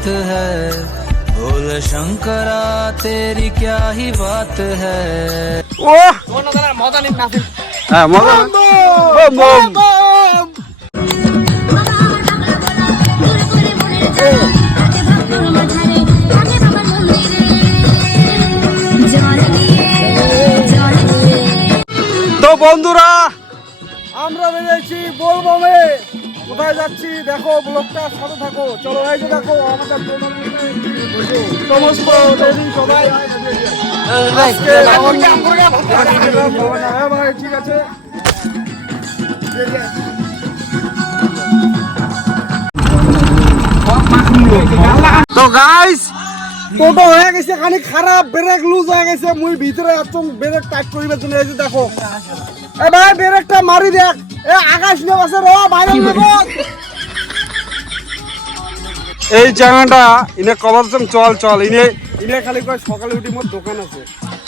बात है, भोले शंकरा तेरी क्या ही बात है। ওহ মজা নিন নাচেন। হ্যাঁ মজা বম বম তো বন্ধুরা আমরা বেরিয়েছি বলবমে। কোথায় যাচ্ছি দেখো, ব্লগটা সাথে থাকো। চলো এই যে দেখো আমাদের সমস্ত রেডি সবাই। আজকে হ্যাঁ ভাই ঠিক আছে। তো গাইস টোটো হয়ে গেছে খানিক খারাপ, ব্রেক লুজ হয়ে গেছে। মুই ভিতরে একদম ব্রেক টাইট করিবার জন্য এই যে দেখো। এ ভাই ব্রেকটা মারি দেখ। এ আকাশ নিয়ে আছে রে ভাইরাল নেব। এই জায়গাটা ইনে কবরজম চল চল ইনে ইনে খালি কয় সকালে উঠি মোর দোকান আছে।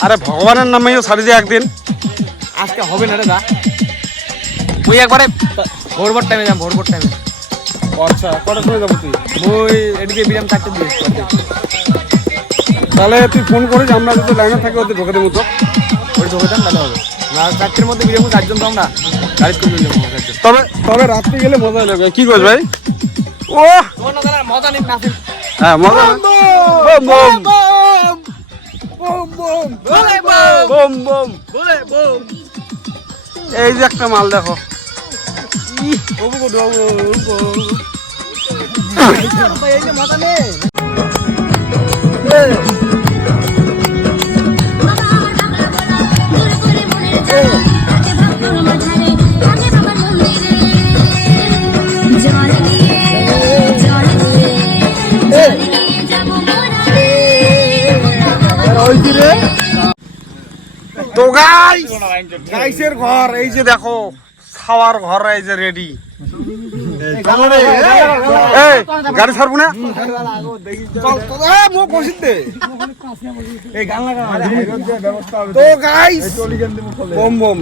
আরে ভগবানের নামেও ছাড়ি দিয়ে একদিন। আজকে হবে না রে দা। মুই একবারে ভোরভোর টাইমে যাম, ভোরভোর টাইমে। আচ্ছা কটার সময় যাবো তুই? মুই এদিকে বিরাম কাটতে দিয়ে তাহলে তুই ফোন করিস, আমরা যদি লাইনে থাকি ওদের ঢোকে দেবো। তো ওই ঢোকে যান তাহলে হবে। চারটের মধ্যে বিরাম চারজন তো আমরা গাড়ি করে যাবো। তবে তবে রাত্রে গেলে মজা লাগবে। কি করছ ভাই? ও মজা নিন নাচেন। হ্যাঁ মজা বম বম বম বম বম বম। এই যে একটা মাল দেখো। মজা নেই। তো গাইসের ঘর এই যে দেখো, খাওয়ার ঘর এই যে রেডি। গাড়ি ছাড়বো না তো গাইস বম বম।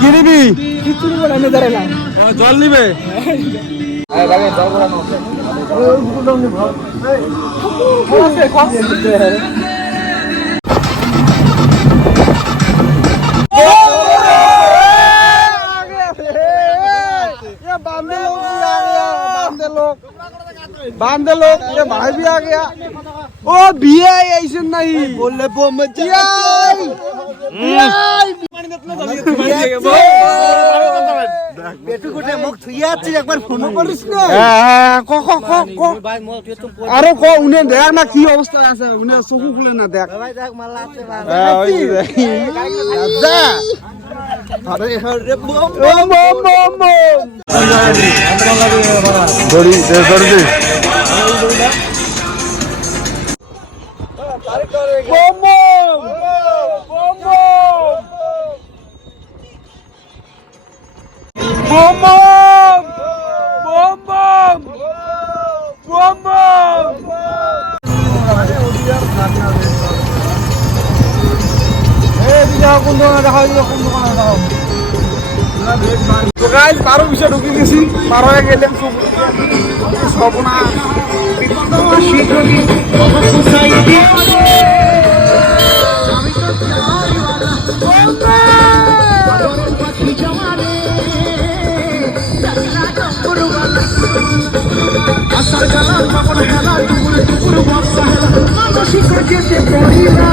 কি নিবি? জল নিবে? बांधे लोग ये भाई भी आ गया। ओ बिया ऐसे नहीं बोले बेटू कोटे मुख थुया আছে একবার ফোন করিস না। হ্যাঁ ক ক ক ক আরে ক উনি দেখ না কি অবস্থা আছে, উনি চোখু খুলে না দেখ। ভাই দেখ মালা আছে হ্যাঁ ওই যে যা। আরে রে বম বম বম বম দড়ি দে দড়ি দে বম বম বম বম বম বম বম বম। এই দিকে কোন দোকানে দেখা হইলো, কোন দোকানে দেখা হবে। তো গাইস পারো বিষয় ঢুকে গেছি, পার হয়ে গেলাম সব না আসার গালা কখন হেলা টুকুর টুকুর বর্ষা হেলা মানসিক যেতে পড়ি না।